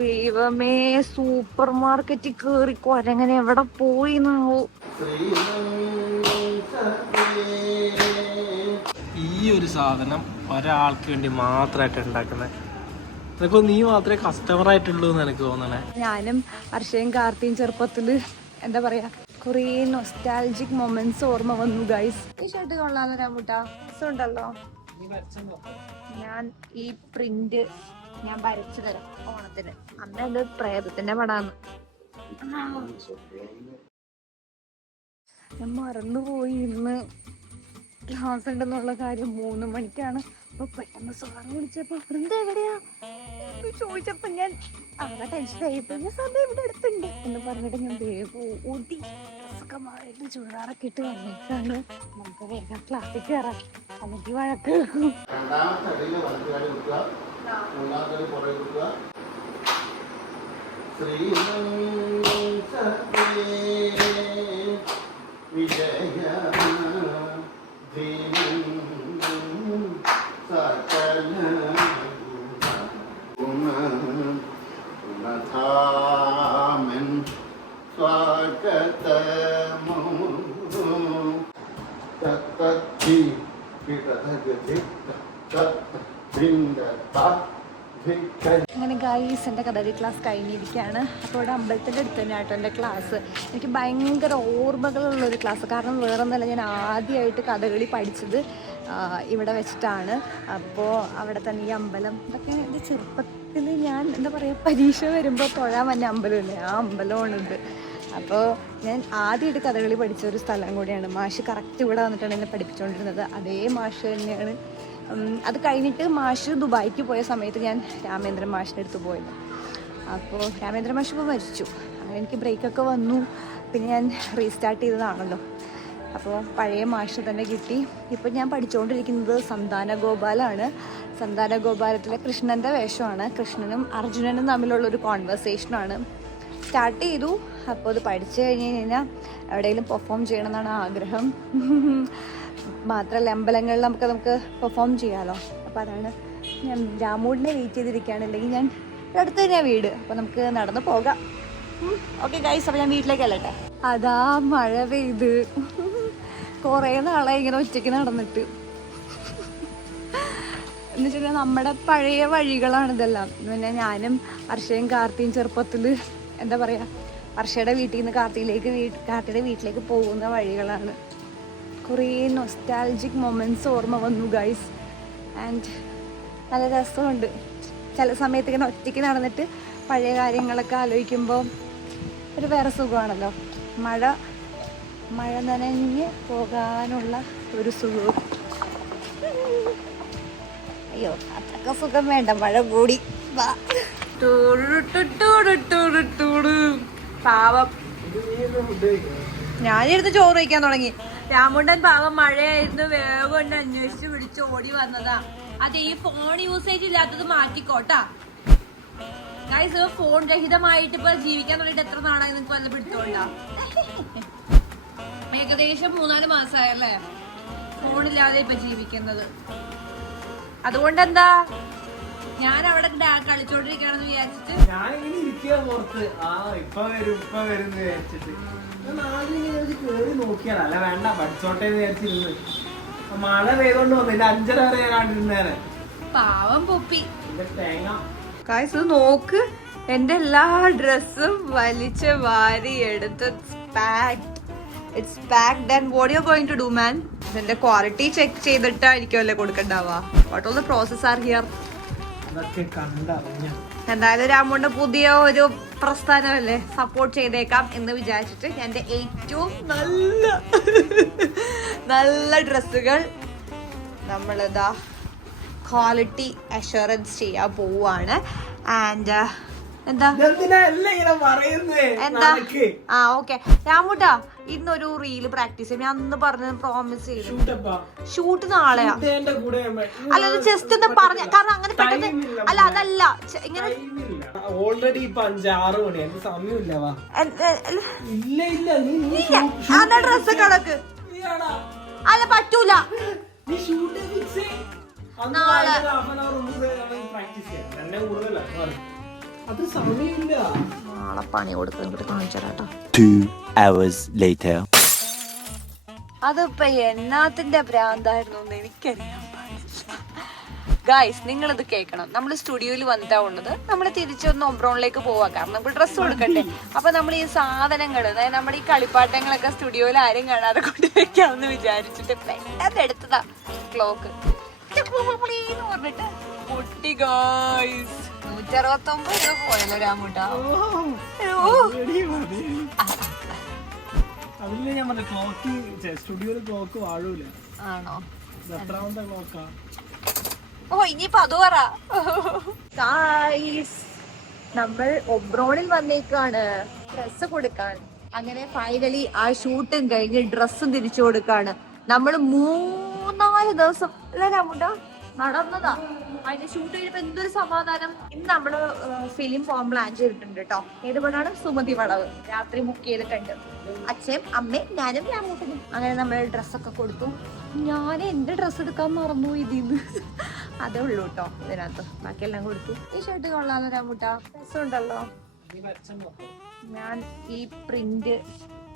ദൈവമേ, സൂപ്പർ മാർക്കറ്റിൽ കേറി കൊരങ്ങനെ എവിടെ പോയിന്നാവോ. ഈ ഒരു സാധനം ഒരാൾക്ക് വേണ്ടി മാത്രമായിട്ട് ഉണ്ടാക്കുന്നത്. നിനക്ക് നീ മാത്രമേ കസ്റ്റമർ ആയിട്ടുള്ളൂ എന്ന് എനിക്ക് തോന്നണേ. ഞാനും ഹർഷയും കാർത്തിയും ചെറുപ്പത്തില് എന്താ പറയാ കുറേ നൊസ്റ്റാൾജിക് മൊമെന്റ്സ് ഓർമ്മ വന്നു ഗൈസ്. ഈ ഷർട്ട് കൊള്ളാലോ രാമൂട്ടാ, രസമുണ്ടല്ലോ. ഞാൻ ഈ പ്രിന്റ് ഞാൻ വരച്ചു തരാം ഓണത്തിന്. അന്ന് അത് പ്രേതത്തിന്റെ പടാന്ന്. ഞാൻ മറന്നുപോയി ഇന്ന് ക്ലാസ് ഉണ്ടെന്നുള്ള കാര്യം. 3 മണിക്കാണ്. അപ്പൊ പെട്ടെന്ന് സാറ് വിളിച്ചപ്പോ വൃന്ദ എവിടെയാ ചോദിച്ചപ്പോ ഞാൻ അവിടെ ടെൻഷനായിപ്പോ ഞാൻ സാറിന്റെ ഇവിടെ അടുത്തുണ്ട് എന്ന് പറഞ്ഞിട്ട് ഞാൻ വേഗം ഓടി ഡ്രസ്സൊക്കെ മാറിയിട്ട് ചുരിദാറൊക്കെ ഇട്ട് വന്നിട്ടാണ്. നമുക്ക് വേഗം ക്ലാസ്സിൽ കയറാം, അല്ലെങ്കിൽ വഴക്ക് കേൾക്കും. അങ്ങനെ ഗൈസ് എൻ്റെ കഥകളി ക്ലാസ് കഴിഞ്ഞിരിക്കുകയാണ്. അപ്പോൾ ഇവിടെ അമ്പലത്തിൻ്റെ അടുത്ത് തന്നെ ആട്ടോ എൻ്റെ ക്ലാസ്. എനിക്ക് ഭയങ്കര ഓർമ്മകളുള്ളൊരു ക്ലാസ്. കാരണം വേറെ ഒന്നല്ല, ഞാൻ ആദ്യമായിട്ട് കഥകളി പഠിച്ചത് ഇവിടെ വെച്ചിട്ടാണ്. അപ്പോൾ അവിടെ തന്നെ ഈ അമ്പലം ഇതൊക്കെ എൻ്റെ ചെറുപ്പത്തിൽ ഞാൻ എന്താ പറയുക പരീക്ഷ വരുമ്പോൾ തൊഴാൻ വന്ന അമ്പലമില്ലേ, ആ അമ്പലമാണിത്. അപ്പോൾ ഞാൻ ആദ്യമായിട്ട് കഥകളി പഠിച്ച ഒരു സ്ഥലം കൂടിയാണ്. മാഷ് കറക്റ്റ് ഇവിടെ വന്നിട്ടാണ് എന്നെ പഠിപ്പിച്ചുകൊണ്ടിരുന്നത്. അതേ മാഷ് തന്നെയാണ്. അത് കഴിഞ്ഞിട്ട് മാഷ് ദുബായിക്ക് പോയ സമയത്ത് ഞാൻ രാമേന്ദ്രൻ മാഷിൻ്റെ അടുത്ത് പോയത്. അപ്പോൾ രാമേന്ദ്രൻ മാഷ് ഇപ്പോൾ മരിച്ചു. അങ്ങനെ എനിക്ക് ബ്രേക്കൊക്കെ വന്നു. പിന്നെ ഞാൻ റീസ്റ്റാർട്ട് ചെയ്തതാണല്ലോ. അപ്പോൾ പഴയ മാഷ് തന്നെ കിട്ടി. ഇപ്പോൾ ഞാൻ പഠിച്ചുകൊണ്ടിരിക്കുന്നത് സന്താന ഗോപാലാണ്. സന്താന ഗോപാലത്തിലെ കൃഷ്ണൻ്റെ വേഷമാണ്. കൃഷ്ണനും അർജുനനും തമ്മിലുള്ളൊരു കോൺവെർസേഷനാണ്. സ്റ്റാർട്ട് ചെയ്തു. അപ്പോൾ അത് പഠിച്ചു കഴിഞ്ഞ് കഴിഞ്ഞാൽ എവിടെയെങ്കിലും പെർഫോം ചെയ്യണമെന്നാണ് ആഗ്രഹം. മാത്രമല്ല അമ്പലങ്ങളിൽ നമുക്ക് പെർഫോം ചെയ്യാമല്ലോ. അപ്പോൾ അതാണ് ഞാൻ രാമൂടിനെ വെയിറ്റ് ചെയ്തിരിക്കുകയാണ്. അല്ലെങ്കിൽ ഞാൻ അടുത്ത് തന്നെയാണ് വീട്. അപ്പോൾ നമുക്ക് നടന്ന് പോകാം. ഓക്കെ ഗൈസ്, അപ്പോൾ ഞാൻ വീട്ടിലേക്കല്ലേ. അതാ മഴ പെയ്ത്. കുറേ നാളായി ഇങ്ങനെ ഒറ്റയ്ക്ക് നടന്നിട്ട്. എന്ന് വെച്ചിട്ടുണ്ടെങ്കിൽ നമ്മുടെ പഴയ വഴികളാണിതെല്ലാം. പിന്നെ ഞാനും ഹർഷയും കാർത്തിയും ചെറുപ്പത്തിൽ എന്താ പറയുക ഹർഷയുടെ വീട്ടിൽ നിന്ന് കാർത്തിയുടെ വീട്ടിലേക്ക് പോകുന്ന വഴികളാണ്. കുറേ നൊസ്റ്റാൾജിക് മൊമെന്റ്സ് ഓർമ്മ വന്നു ഗൈസ്. ആൻഡ് നല്ല രസമുണ്ട്. ചില സമയത്ത് ഇങ്ങനെ ഒറ്റയ്ക്ക് നടന്നിട്ട് പഴയ കാര്യങ്ങളൊക്കെ ആലോചിക്കുമ്പോൾ ഒരു വേറെ സുഖമാണല്ലോ. മഴ നനഞ്ഞ് പോകാനുള്ള ഒരു സുഖവും. അയ്യോ അത്രക്ക സുഖം വേണ്ട, മഴ കൂടി. പാവം ഞാനിരുന്ന് ചോറ് വയ്ക്കാൻ തുടങ്ങി. രാമുണ്ടൻ പാവം മഴയായിരുന്നു, വേഗം കൊണ്ട് അന്വേഷിച്ച് പിടിച്ച് ഓടി വന്നതാ. അതെ, ഈ ഫോൺ യൂസേജ് ഇല്ലാത്തത് മാറ്റിക്കോട്ടാ ഗൈസ്. ഫോൺ രഹിതമായിട്ട് ഇപ്പൊ ജീവിക്കാൻ തുടങ്ങിയിട്ട് എത്ര നാളായി നിങ്ങൾക്ക് വല്ല പിടുത്തോണ്ടാ? ഏകദേശം 3-4 മാസമായല്ലേ ഫോണില്ലാതെ ഇപ്പൊ ജീവിക്കുന്നത്. അതുകൊണ്ട് എന്താ ഞാൻ അവിടെ കളിച്ചോണ്ടിരിക്കണെന്ന് വിചാരിച്ചിട്ട് ഞാനിങ്ങനെ ഇരിക്കുക പുറത്ത്. ഇപ്പൊ വരും വിചാരിച്ചിട്ട് കേറി നോക്കിയാലല്ല വേണ്ട പഠിച്ചോട്ടെ വിചാരിച്ചിരുന്നു. മഴ പെയ്തോണ്ട് വന്നില്ല. 5:30 വരെ ഞാൻ കണ്ടിരുന്നേനെ. പാവം പൊപ്പി. തേങ്ങ കായ്സ് നോക്ക്, എന്റെ എല്ലാ ഡ്രസ്സും വലിച്ച് വാരി എടുത്ത് it's packed. And what you are going to do man? ഇതിന്റെ ക്വാളിറ്റി ചെക്ക് ചെയ്തിട്ടായിരിക്കുമല്ലേ കൊടുക്കണ്ടാവാ. What all the process are here? എന്തായാലും രാമുണ്ട് പുതിയ ഒരു പ്രസ്ഥാനമല്ലേ, സപ്പോർട്ട് ചെയ്തേക്കാം എന്ന് വിചാരിച്ചിട്ട് എന്റെ ഏറ്റവും നല്ല ഡ്രസ്സുകൾ നമ്മളിതാ ക്വാളിറ്റി അഷുറൻസ് ചെയ്യാൻ പോവാണ്. ആൻഡ് എന്താ ഓക്കെ രാമുട്ടാ, ഇന്നൊരു റീല് പ്രാക്ടീസ് ചെയ്യും. ഞാൻ അന്ന് പറഞ്ഞ പ്രോമിസ് ചെയ്തു. ഷൂട്ട് നാളെയാ. അല്ല ജസ്റ്റ് ഒന്ന് പറഞ്ഞ, കാരണം അങ്ങനെ പെട്ടെന്ന് അല്ല അതല്ല ഇങ്ങനെ ഓൾറെഡി 5-6 മണി സമയമില്ല. ഡ്രസ് കണക്ക് അല്ല പറ്റൂല. നാളെ അത് സമയമില്ല. നാളെ പണി കൊടുക്കാൻ കാണിച്ചാട്ടോ. 2 hours later. അതിപ്പോ എന്നാത്തിന്റെ ഭ്രാന്തായിരുന്നു എന്ന് എനിക്കറിയാൻ പാടില്ല. ഗായ്സ്, നിങ്ങളിത് കേൾക്കണം. നമ്മൾ സ്റ്റുഡിയോയിൽ വന്നിട്ടാ ഉള്ളത്. നമ്മൾ തിരിച്ചൊന്ന് ഒബ്രോണിലേക്ക് പോവാ, കാരണം നമുക്ക് ഡ്രസ്സ് കൊടുക്കട്ടെ. അപ്പൊ നമ്മൾ ഈ സാധനങ്ങൾ, അതായത് നമ്മുടെ ഈ കളിപ്പാട്ടങ്ങളൊക്കെ സ്റ്റുഡിയോയിൽ ആരും കാണാതെ കൊണ്ട് വെക്കാമെന്ന് വിചാരിച്ചിട്ട് പെട്ടെന്ന് എടുത്തതാ ക്ലോക്ക് പറഞ്ഞിട്ട് പൊട്ടി. ഗായ്സ് 169 രൂപ പോയല്ലോ രാമൂട്ടാ. അതില് ഞാൻ പറഞ്ഞ ക്ലോക്ക് സ്റ്റുഡിയോയില് ക്ലോക്ക് വാഴൂല. ആണോ? എത്രാമത്തെ ക്ലോക്കാ? ഓ, ഇനിയിപ്പോ അത് പറ. നമ്മൾ ഒബ്രോണിൽ വന്നേക്കാണ് ഡ്രസ്സ് കൊടുക്കാൻ. അങ്ങനെ ഫൈനലി ആ ഷൂട്ടും കഴിഞ്ഞ് ഡ്രസ്സും തിരിച്ചു കൊടുക്കാണ്. നമ്മൾ 3-4 ദിവസം അല്ലേ രാമുണ്ട നടന്നതാ. അതിന്റെ ഷൂട്ട് കഴിഞ്ഞപ്പോ എന്തൊരു സമാധാനം. ഇന്ന് നമ്മള് ഫിലിം ഫോം പ്ലാൻ ചെയ്തിട്ടുണ്ട് കേട്ടോ. ഏത് പടാണ്? സുമതി വളവ്. രാത്രി ബുക്ക് ചെയ്തിട്ടുണ്ട്. അച്ഛയും അമ്മയും ഞാനും രാമൂട്ടനും. അങ്ങനെ നമ്മൾ ഡ്രസ്സൊക്കെ കൊടുത്തു. ഞാൻ എന്റെ ഡ്രസ്സ് എടുക്കാൻ മറന്നു ഇതിന്ന്. അതേ ഉള്ളൂ കേട്ടോ ഇതിനകത്ത്. ബാക്കിയെല്ലാം കൊടുത്തു. ഈ ഷർട്ട് കൊള്ളാലോ രാമൂട്ട, രസമുണ്ടല്ലോ. ഞാൻ ഈ പ്രിന്റ്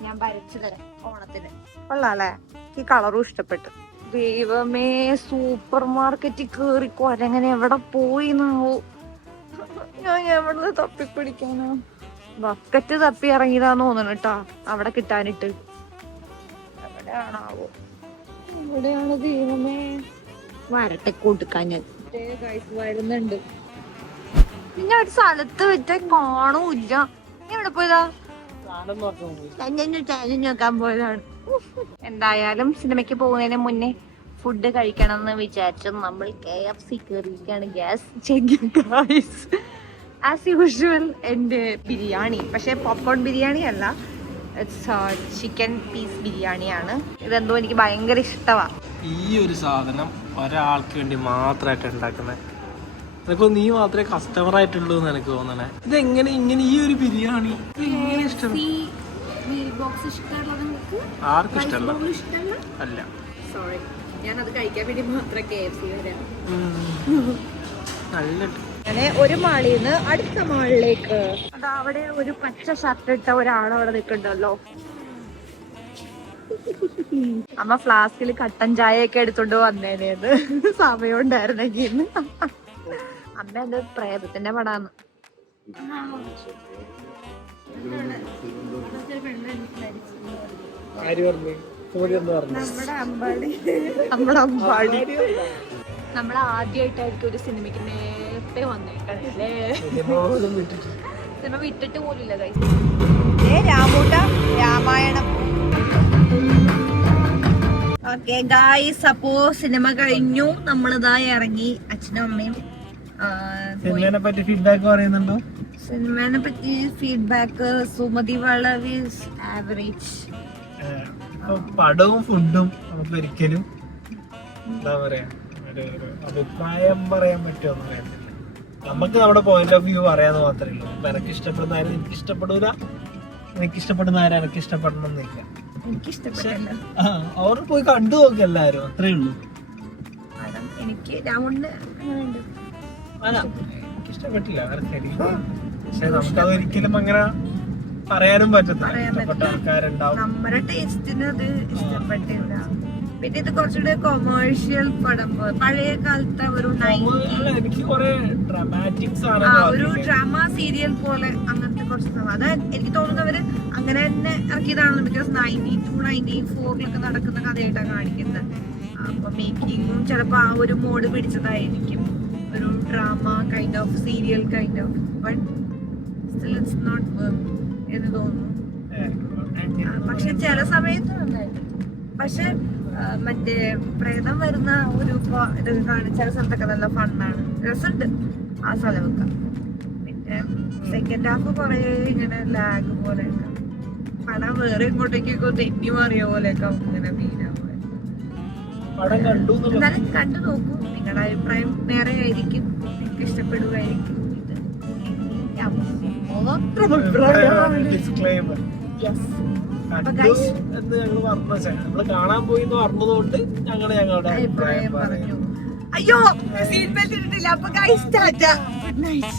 ഞാൻ വരച്ചു തരാം ഓണത്തിന്. കൊള്ളാല്ലേ? ഈ കളറും ഇഷ്ടപ്പെട്ടു. ദൈവമേ, സൂപ്പർ മാർക്കറ്റിൽ കേറി കൊരങ്ങനെ എവിടെ പോയി നാവോ. ഞാൻ എവിടെ തപ്പിപ്പിടിക്കാനോ? ബക്കറ്റ് തപ്പി ഇറങ്ങിയതാന്ന് തോന്നണം കേട്ടാ അവിടെ കിട്ടാനിട്ട്. എവിടെയാണാവോ? എവിടെയാണ് ദൈവമേ? വരട്ടെ കൊടുക്കാൻ ഞാൻ വരുന്നുണ്ട്. പിന്നെ ഒരു സ്ഥലത്ത് വെച്ച കാണൂല്ല. നീ എവിടെ പോയതാ? നോക്കാൻ പോയതാണ്. എന്തായാലും സിനിമയ്ക്ക് പോകുന്നതിന് മുന്നേ ഫുഡ് കഴിക്കണം എന്ന് വിചാരിച്ചു നമ്മൾ KFC കയറിയിരിക്കുകയാണ്. ഗ്യാസ് ആസ് യൂഷ്വൽ എന്റെ ബിരിയാണി, പക്ഷെ പോപ്കോൺ ബിരിയാണി അല്ല, ചിക്കൻ പീസ് ബിരിയാണിയാണ്. ഇതെന്തോ എനിക്ക് ഭയങ്കര ഇഷ്ടമാണ്. ഈ ഒരു സാധനം ഒരാൾക്ക് വേണ്ടി മാത്രമായിട്ട് ഉണ്ടാക്കുന്നത്. നിനക്ക് നീ മാത്രമേ കസ്റ്റമർ ആയിട്ടുള്ളൂ എന്ന് എനിക്ക് തോന്നണേ. ഇതെങ്ങനെ ഇങ്ങനെ ഈ ഒരു ബിരിയാണി എങ്ങനെ ഇഷ്ടം? ആർക്കും ഇഷ്ടമല്ല. അല്ല, സോറി, ഞാൻ അത് കഴിക്കാൻ വേണ്ടി മാത്രമേ KFC വരാം. നല്ല അങ്ങനെ ഒരു മാളിൽ നിന്ന് അടുത്ത മാളിലേക്ക്. അതാ അവിടെ ഒരു പച്ച ഷർട്ട് ഇട്ട ഒരാളവിടെ നിൽക്കണ്ടല്ലോ. അമ്മ ഫ്ലാസ്കിൽ കട്ടൻ ചായ ഒക്കെ എടുത്തോണ്ട് വന്നേനേത് സമയം ഉണ്ടായിരുന്നെങ്കിൽ. അമ്മ അത് പ്രേതത്തിന്റെ പടാന്ന്. നമ്മുടെ അമ്പാടി. നമ്മൾ ആദ്യമായിട്ടായിരിക്കും ഒരു സിനിമയ്ക്ക് നേരത്തെ വന്നേക്കണല്ലേ. സിനിമ വിട്ടിട്ട് പോലില്ല ഗൈസ്. രാമൂട്ട രാമായണം. ഓക്കെ ഗൈസ്, അപ്പോ സിനിമ കഴിഞ്ഞു. നമ്മളിതാ ഇറങ്ങി. അച്ഛനും അമ്മയും. സിനിമയെ പറ്റി ഫീഡ്ബാക്ക് പറയുന്നുണ്ടോ? സിനിമയെ പറ്റി ഫീഡ്ബാക്ക് സുമതി വളവ് ആവറേജ്. പടവും ഫുഡും നമുക്ക് ഒരിക്കലും എന്താ പറയാ ഒരു അഭിപ്രായം പറയാൻ പറ്റുമെന്ന് അറിയത്തില്ല. നമുക്ക് നമ്മുടെ പോയിന്റ് ഓഫ് വ്യൂ പറയാന്ന് മാത്രമേ ഉള്ളൂ. എനിക്ക് ഇഷ്ടപ്പെടുന്ന ആരും എനിക്ക് ഇഷ്ടപ്പെടൂല, എനിക്ക് ഇഷ്ടപ്പെടുന്ന ആരും എനിക്ക് ഇഷ്ടപ്പെടണമെന്നില്ല. അവർ പോയി കണ്ടു നോക്കി എല്ലാരും, അത്രേ ഉള്ളൂ. എനിക്ക് രാമുണ്ട് അല്ല, എനിക്ക് ഇഷ്ടപ്പെട്ടില്ല ആർക്കും. പക്ഷെ നമുക്കത് ഒരിക്കലും അങ്ങനെ പറയാനും പറ്റത്തില്ല. ഇഷ്ടപ്പെട്ട ആൾക്കാരുണ്ടാവും. നമ്മുടെ ടേസ്റ്റിന് അത് ഇഷ്ടപ്പെട്ടില്ല. പിന്നെ ഇത് കുറച്ചുകൂടെ കൊമേഴ്ഷ്യൽ പടം, പഴയ കാലത്തെ ഒരു എനിക്ക് ഡ്രാമാറ്റിക് ഒരു ഡ്രാമ സീരിയൽ പോലെ അങ്ങനത്തെ കുറച്ച്. അത് എനിക്ക് തോന്നുന്നവര് അങ്ങനെ തന്നെ ഇറക്കിയതാണ്. ബിക്കോസ് 92-94 നടക്കുന്ന കഥയായിട്ടാണ് കാണിക്കുന്നത്. അപ്പൊ മേക്കിങ്ങും ചിലപ്പോ ആ ഒരു മോഡ് പിടിച്ചതായിരിക്കും. ഒരു drama kind of, serial kind of. But still it's not worth എന്ന് തോന്നുന്നു. പക്ഷെ ചില സമയത്ത് നന്നായിട്ട്. പക്ഷെ മറ്റേ പ്രേതം വരുന്ന ഒരു ഇതൊക്കെ കാണാൻ ചില സ്ഥലത്തൊക്കെ നല്ല ഫണ്ണാണ്, രസമുണ്ട് ആ സ്ഥലമൊക്കെ. പിന്നെ സെക്കൻഡ് ഹാഫ് കുറെ ഇങ്ങനെ ലാഗ് പോലെയൊക്കെ, പടം വേറെ ഇങ്ങോട്ടേക്കൊക്കെ തെന്നി മാറിയ പോലെയൊക്കെ ഇങ്ങനെ ഫീലാവുക. എന്നാലും കണ്ടു നോക്കൂ, നിങ്ങളുടെ അഭിപ്രായം വേറെ ആയിരിക്കും, നിങ്ങൾക്ക് ഇഷ്ടപ്പെടുകയായിരിക്കും. നമ്മള് കാണാൻ പോയി പറഞ്ഞതുകൊണ്ട് ഞങ്ങളുടെ അഭിപ്രായം പറഞ്ഞു. അയ്യോ, സീറ്റ് ബെൽറ്റ് ഇട്ടിട്ടില്ല. അപ്പൊ ഗൈസ് ടാറ്റ, ഗുഡ് നൈറ്റ്.